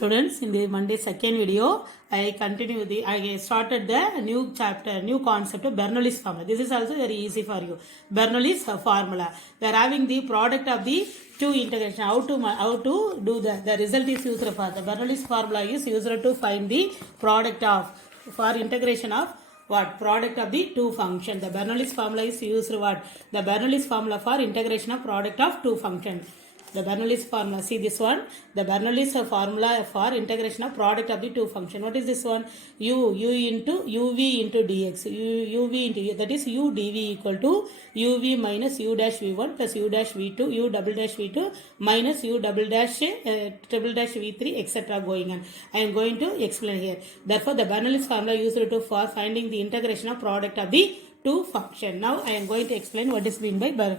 Students, in the Monday second video, I started the new chapter, new concept of Bernoulli's formula. This is also very easy for you. Bernoulli's formula. We are having the product of the two integration. How to do the result is used for the Bernoulli's formula is used to find the product of for integration of what? Product of the two functions. The Bernoulli's formula is used what? The Bernoulli's formula for integration of product of two functions. The Bernoulli's formula, see this one, the Bernoulli's formula for integration of product of the two function. What is this one? U into uv into dx, uv into, that is u dv equal to uv minus u dash v1 plus u dash v2, u double dash v2 minus u double dash triple dash v3, etc. going on. I am going to explain here. Therefore, the Bernoulli's formula used to for finding the integration of product of the two function. Now I am going to explain what is meant by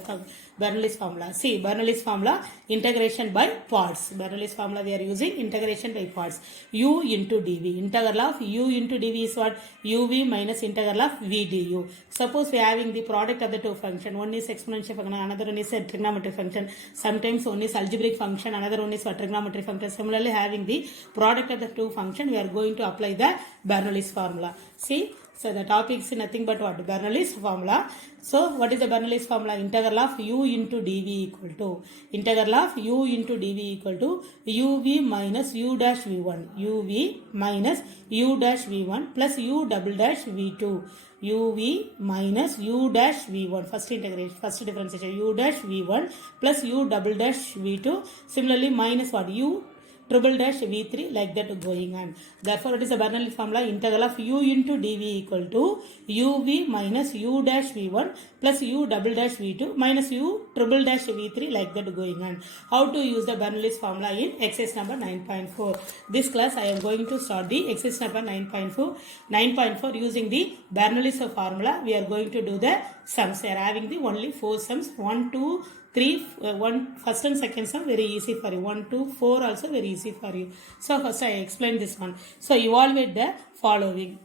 Bernoulli's formula. See, Bernoulli's formula, integration by parts. Bernoulli's formula we are using integration by parts. U into dv. Integral of u into dv is what? uv minus integral of v du. Suppose we are having the product of the two function. One is exponential function, another one is a trigonometric function. Sometimes one is algebraic function, another one is a trigonometric function. Similarly, having the product of the two function, we are going to apply the Bernoulli's formula. See, so the topic is nothing but what? Bernoulli's formula. So what is the Bernoulli's formula? Integral of u into dv equal to integral of u into dv equal to uv minus u dash v1, uv minus u dash v1 plus u double dash v2, uv minus u dash v1, first integration, first differentiation, u dash v1 plus u double dash v2. Similarly, minus what? U triple dash v3, like that going on. Therefore, it is a Bernoulli formula. Integral of u into dv equal to uv minus u dash v1 plus u double dash v2 minus u triple dash v3, like that going on. How to use the Bernoulli's formula in exercise number 9.4. This class I am going to start the exercise number 9.4 using the Bernoulli's formula. We are going to do the sums. We are having the only 4 sums. 1, 2, 3, 1 first and second sum very easy for you. 1, 2, 4 also very easy for you. So first I explain this one. So evaluate the following.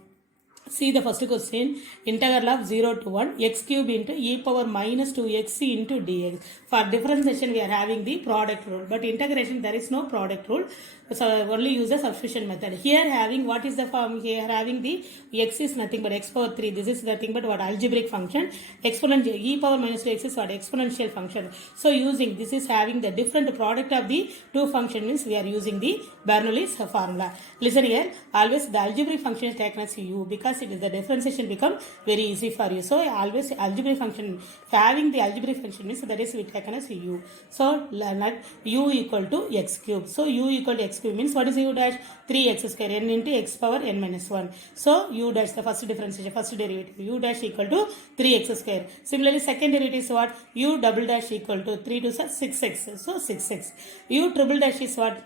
See the first question, integral of 0 to 1 x cube into e power minus 2x into dx. For differentiation we are having the product rule, but integration there is no product rule, so only use the substitution method. Here having what is the form? Here having the x is nothing but x power 3. This is nothing but what? Algebraic function. Exponential e power minus 2x is what? Exponential function. So using this is having the different product of the two function means we are using the Bernoulli's formula. Listen here, always the algebraic function is taken as u because it is the differentiation become very easy for you. So always algebraic function, having the algebraic function means that is we taken as u. So let u equal to x cube. So u equal to x cube means what is u dash? 3x square n into x power n minus 1. So u dash, the first differentiation, first derivative, u dash equal to 3x square. Similarly, second derivative is what? U double dash equal to 3 to 6x. So 6x. U triple dash is what?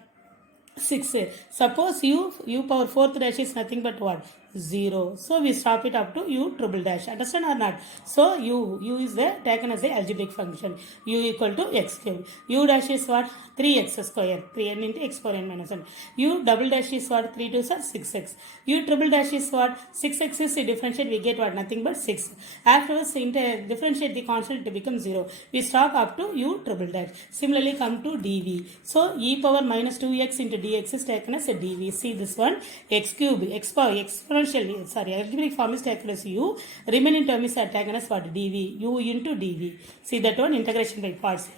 6. Suppose u power 4th dash is nothing but what? 0. So we stop it up to u triple dash. Understand or not? So u is there taken as a algebraic function. U equal to x cube. U dash is what? 3x square. 3n into x power n minus 1. U double dash is what? 3 to 6x. U triple dash is what? 6x is differentiate. We get what? Nothing but 6. Afterwards, differentiate the constant to become 0. We stop up to u triple dash. Similarly, come to dv. So e power minus 2x into dx is taken as a dv. See this one, x cube, x power, algebraic form is taken as u. Remaining term is taken as what? dv. U into dv. See that one, integration by parts.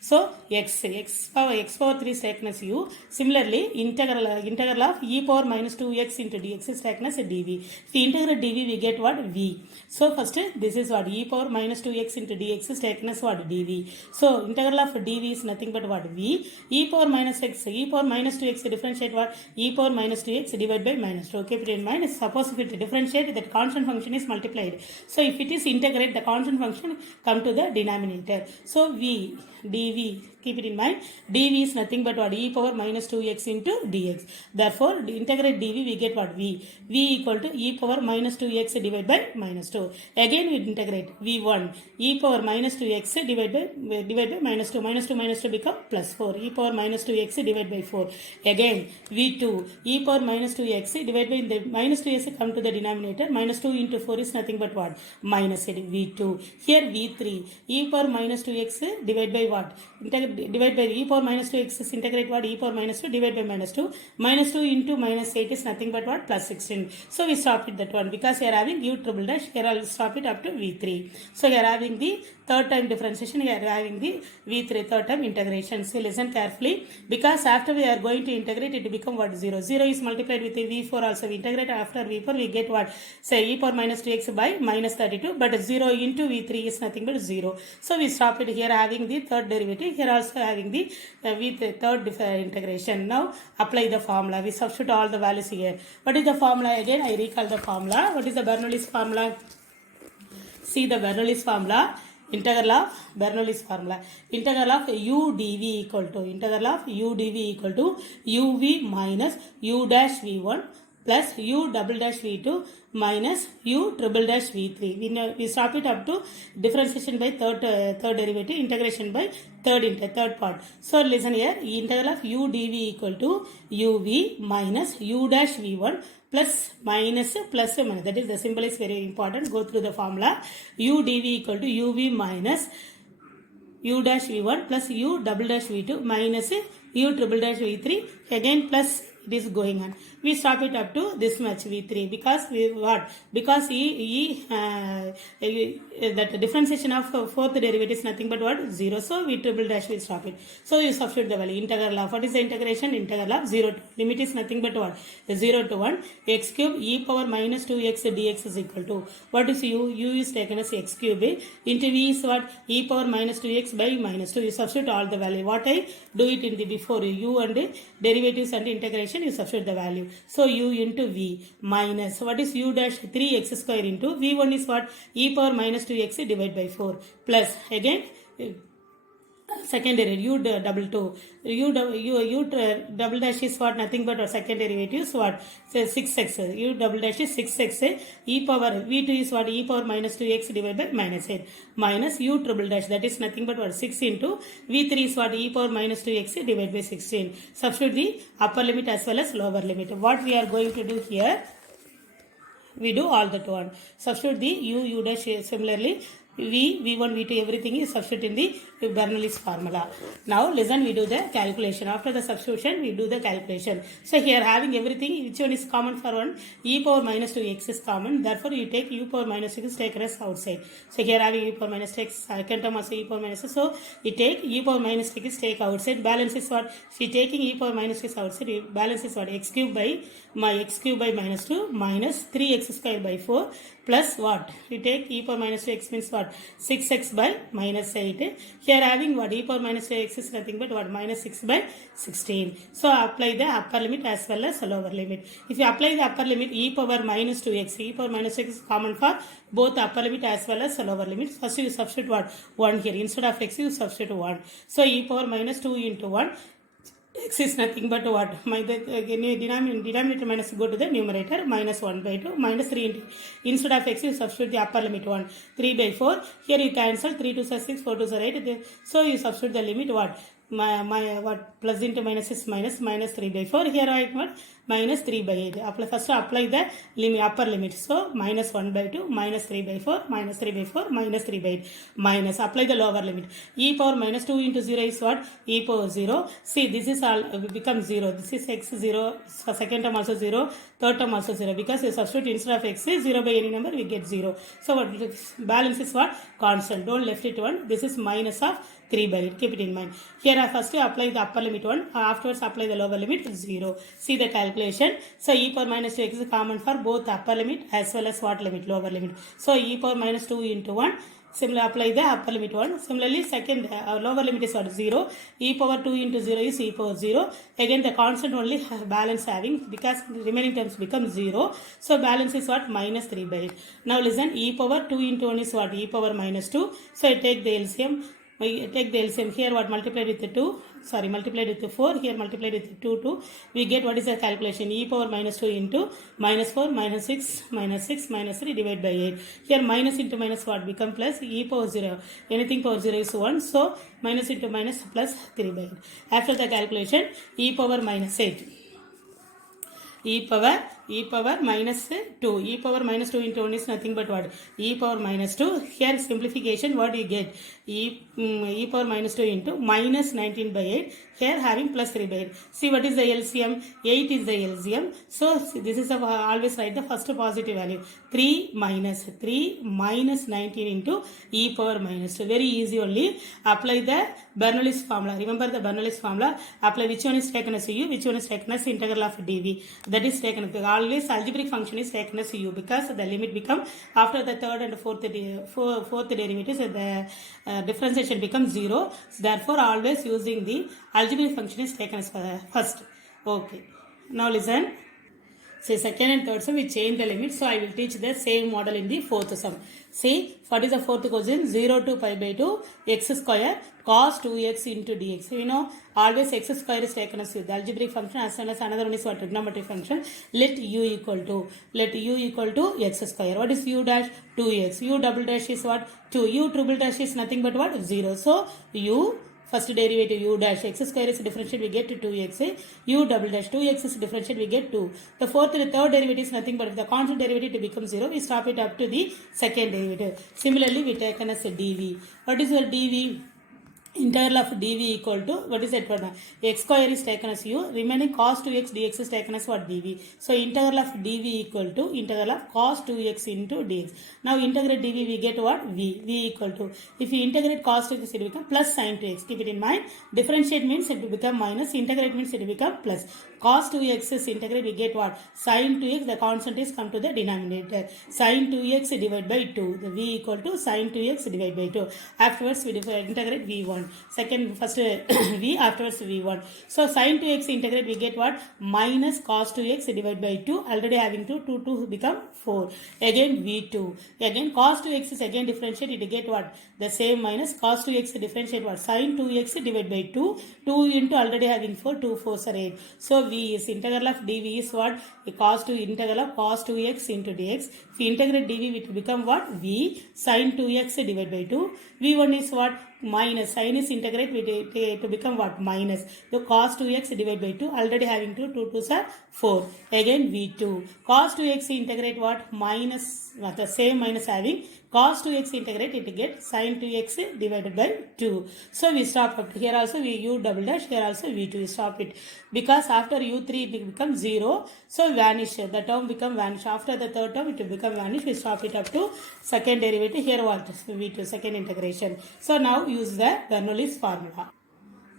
So x power 3 is taken as u. Similarly, integral of e power minus 2x into dx is taken as a dv. If we integrate dv, we get what? V. So first this is what? E power minus 2x into dx is taken as what? dv. So integral of dv is nothing but what? V. E power minus x, e power minus 2x differentiate what? E power minus 2x divided by minus 2. Keep it in mind. Suppose if it differentiate, that constant function is multiplied. So if it is integrate, the constant function come to the denominator. So v dv, keep it in mind, dv is nothing but what? E power minus 2x into dx. Therefore, integrate dv, we get what? V equal to e power minus 2x divided by minus 2. Again we integrate v1, e power minus 2x divided by minus 2. Minus 2 become plus 4. E power minus 2x divided by 4. Again v2, e power minus 2x divided by the minus 2x come to the denominator. Minus 2 into 4 is nothing but what? Minus v2. Here v3, e power minus 2x divided by what? Integrate divide by e power minus 2x is integrate what? E power minus 2 divide by minus 2. Minus 2 into minus 8 is nothing but what? Plus 16. So we stop it that one because here having u triple dash. Here I'll stop it up to v3. So here having the third time differentiation. Here having the v3 third time integration. So listen carefully because after we are going to integrate it become what? 0. 0 is multiplied with v4 also. We integrate after v4 we get what? Say e power minus 2x by minus 32. But 0 into v3 is nothing but 0. So we stop it here having the third derivative. Here also having the third integration. Now apply the formula. We substitute all the values here. What is the formula again? I recall the formula. What is the Bernoulli's formula? See the Bernoulli's formula. Integral of Bernoulli's formula. Integral of u dv equal to uv minus u dash v1 plus u double dash v2 minus u triple dash v3. We stop it up to differentiation by third derivative, integration by third part. So listen here, integral of u dv equal to uv minus u dash v1 plus minus. That is the symbol is very important. Go through the formula. U dv equal to uv minus u dash v1 plus u double dash v2 minus u triple dash v3 again plus it is going on. We stop it up to this much v3 because because that differentiation of fourth derivative is nothing but what? 0. So we triple dash will stop it. So you substitute the value. Integral of what is the integration? Integral of 0 to limit is nothing but what? 0 to 1 x cube e power minus 2x dx is equal to what is u? U is taken as x cube into v is what? E power minus 2x by minus 2. You substitute all the value. What I do it in the before u and derivatives and integration you substitute the value. So u into v minus what is u dash 3x square into v1 is what? E power minus 2x divided by 4 plus again second derivative u double dash is what? Nothing but second derivative is what? Say 6x. U double dash is 6x. E power v2 is what? E power minus 2x divided by minus 8 minus u triple dash that is nothing but what? 6 into v3 is what? E power minus 2x divided by 16. Substitute the upper limit as well as lower limit. What we are going to do here? We do all that one. Substitute the u dash similarly. V1, V2, everything is substituted in the Bernoulli's formula. Now listen, we do the calculation. After the substitution, we do the calculation. So here having everything, which one is common for one? E power minus 2x is common. Therefore, you take u power minus 6 taken as outside. So here having e power minus 6, second term also e power minus 6. So you take e power minus 6 take outside. Balance is what? If you taking e power minus 6 outside, balance is what? X cube by minus 2 minus 3x square by 4 plus what? You take e power minus 2x means what? 6x by minus 8. Here having what? E power minus 2x is nothing but what? Minus 6 by 16. So apply the upper limit as well as lower limit. If you apply the upper limit e power minus 2x, e power minus 2x is common for both upper limit as well as lower limit. First you substitute what? 1 here. Instead of x you substitute 1. So e power minus 2 into 1. X is nothing but what? Denominator minus go to the numerator minus 1 by 2 minus 3 into instead of x you substitute the upper limit 1 3 by 4. Here you cancel 3 to 6 4 to 8. So you substitute the limit what? What plus into minus is minus 3 by 4. Here I what? Minus 3 by 8. First apply the limit, upper limit. So minus 1 by 2 minus 3 by 4 minus 3 by 4 minus 3 by 8 minus apply the lower limit. E power minus 2 into 0 is what? E power 0. See this is all become 0. This is x 0. Second term also 0. Third term also 0 because you substitute instead of x 0 by any number we get 0. So what balance is what? Constant. Don't left it 1. This is minus of 3 by 8. Keep it in mind. Here I first apply the upper limit 1. Afterwards apply the lower limit 0. See the calculation. So e power minus 2x is common for both upper limit as well as what limit? Lower limit. So e power minus 2 into 1. Similarly apply the upper limit 1. Similarly second lower limit is what? 0. E power 2 into 0 is e power 0. Again the constant only balance having because remaining terms become 0. So balance is what? Minus 3 by 8. Now listen, e power 2 into 1 is what? E power minus 2. So I take the LCM. We take the LCM here what? Multiplied with the 2. Multiplied with the 4. Here multiplied with 2. We get what is the calculation? E power minus 2 into minus 4 minus 6 minus 6 minus 3 divided by 8. Here minus into minus what? Become plus e power 0. Anything power 0 is 1. So minus into minus plus 3 by 8. After the calculation e power minus 8. E power e power minus 2. E power minus 2 into 1 is nothing but what? E power minus 2. Here simplification, what you get? E power minus 2 into minus 19 by 8. Here having plus 3 by 8. See what is the LCM? 8 is the LCM. So this is always write the first positive value. 3 minus 19 into e power minus 2. Very easy only. Apply the Bernoulli's formula. Remember the Bernoulli's formula. Apply which one is taken as u, which one is taken as integral of dv. That is taken. Always algebraic function is taken as u because the limit become after the third and fourth derivatives, the differentiation becomes 0. Therefore, always using the algebraic function is taken as first. Okay. Now listen. See, second and third sum we change the limit. So I will teach the same model in the fourth sum. See, what is the fourth question? 0 to pi by 2 x square cos 2x into dx. You know, always x square is taken as the algebraic function as well as another one is what? Trigonometric function. Let u equal to x square. What is u dash? 2x. U double dash is what? 2. U triple dash is nothing but what? 0. So u first derivative u dash x square is differentiate, we get to 2x. U double dash 2x is differentiate, we get 2. The fourth and the third derivative is nothing but if the constant derivative becomes 0, we stop it up to the second derivative. Similarly, we taken as a dv. What is your dv? Integral of dv equal to, what is that one? X square is taken as u, remaining cos 2x dx is taken as what? Dv. So integral of dv equal to integral of cos 2x into dx. Now integrate dv, we get what? V equal to, if you integrate cos 2x, it will become plus sin 2x. Keep it in mind. Differentiate means it will become minus, integrate means it will become plus. Cos 2x is integrate, we get what? Sin 2x, the constant is come to the denominator. Sin 2x divided by 2. The v equal to sin 2x divided by 2. Afterwards, we integrate v1. Second, first v, afterwards v1. So sin 2x integrate, we get what? Minus cos 2x divided by 2. Already having 2 become 4. Again v2. Again cos 2x is again differentiate, it get what? The same minus cos 2x differentiate what? Sin 2x divided by 2. 2 into already having 4, 2 4s are 8. So v is integral of dv is what? Integral of cos 2x into dx. If you integrate dv, it will become what? V sin 2x divided by 2. v1 is what? Minus. Sin is integrate, we to become what? Minus. So cos 2x divided by 2. Already having 2 2s are 4. Again v2. Cos 2x integrate what? Minus, the same minus having cos 2x integrate, it get sin 2x divided by 2. So we stop up to here also we u double dash, here also v2, we stop it. Because after u3 it becomes 0, so vanish, the term become vanish. After the third term it will become vanish, we stop it up to second derivative, here what? v2, second integration. So now use the Bernoulli's formula.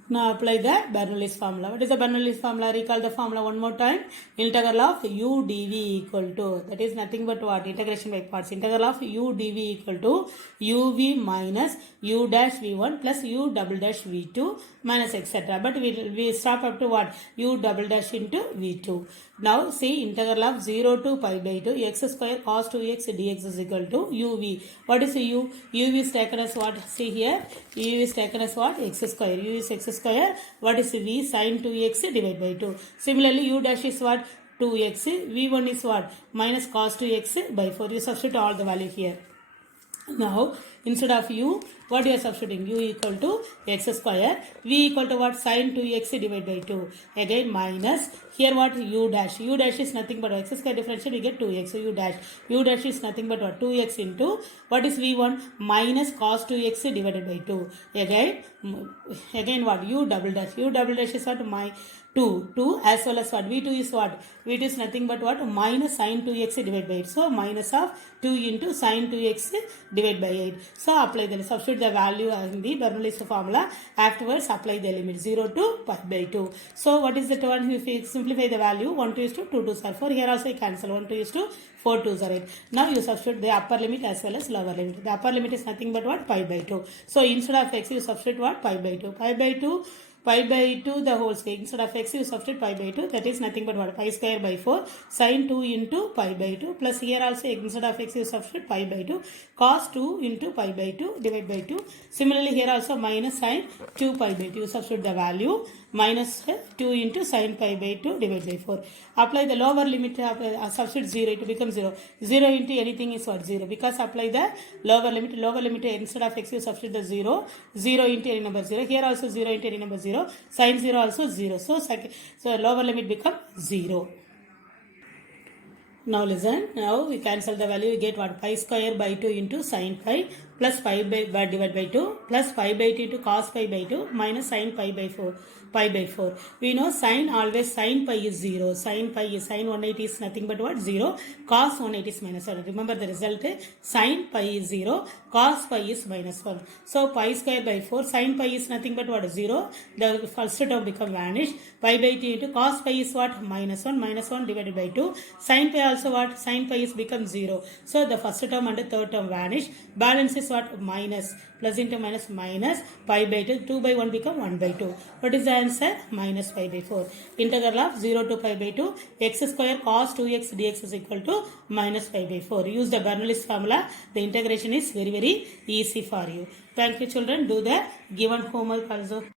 Now apply the Bernoulli's formula. What is the Bernoulli's formula? Recall the formula one more time. Integral of u dv equal to, that is nothing but what? Integration by parts. Integral of u dv equal to uv minus u dash v1 plus u double dash v2 minus etc. But we stop up to what? U double dash into v2. Now see integral of 0 to pi by 2 x square cos 2x dx is equal to uv. What is u? uv is taken as what? See here. u is taken as what? X square. u is x square. What is v? Sin 2x divided by 2. Similarly, u dash is what? 2x. v1 is what? Minus cos 2x by 4. You substitute all the value here. Now, instead of u, what you are substituting? U equal to x square. V equal to what? Sin 2x divided by 2. Again minus. Here what? U dash. U dash is nothing but x square differentiate, we get 2x. So u dash. U dash is nothing but what? 2x into what is v1? Minus cos 2x divided by 2. Again what? U double dash. U double dash is what? 2 as well as what? v2 is what? v2 is nothing but what? Minus sin 2x divided by 8. So minus of 2 into sin 2x divided by 8. So apply the, substitute the value in the Bernoulli's formula. Afterwards apply the limit 0 to pi by 2. So what is that one? If you simplify the value, 1 2 is to 2 2s are 4. Here also you cancel 1 2 is to 4 2s are 8. Now you substitute the upper limit as well as lower limit. The upper limit is nothing but what? Pi by 2. So instead of x you substitute what? Pi by 2. Pi by 2 the whole square. Instead of x you substitute pi by 2, that is nothing but what? Pi square by 4 sin 2 into pi by 2 plus here also instead of x you substitute pi by 2 cos 2 into pi by 2 divided by 2. Similarly here also minus sin 2 pi by 2. You substitute the value minus 2 into sin pi by 2 divided by 4. Apply the lower limit, substitute 0, it becomes 0. 0 into anything is what? 0. Because apply the lower limit instead of x you substitute the 0. 0 into any number 0. Here also 0 into any number 0. Sin 0 also 0. So lower limit become 0. Now listen, now we cancel the value, we get what? Pi square by 2 into sin pi plus pi by divided by 2 plus pi by 2 into cos pi by 2 minus sin pi by 4. Pi by 4. We know sin pi is 0. Sin 180 is nothing but what? 0. Cos 180 is minus 1. Remember the result, sin pi is 0. Cos pi is minus 1. So pi square by 4. Sin pi is nothing but what? 0. The first term become vanished. Pi by 2 into cos pi is what? Minus 1. Minus 1 divided by 2. Sin pi also what? Sin pi is become 0. So the first term and the third term vanish. Balance is what? Minus. Plus into minus minus. Pi by 2. 2 by 1 become 1 by 2. What is the answer? Minus pi by 4. Integral of 0 to pi by 2. X square cos 2x dx is equal to minus pi by 4. Use the Bernoulli's formula. The integration is very easy for you. Thank you children. Do the given homework also.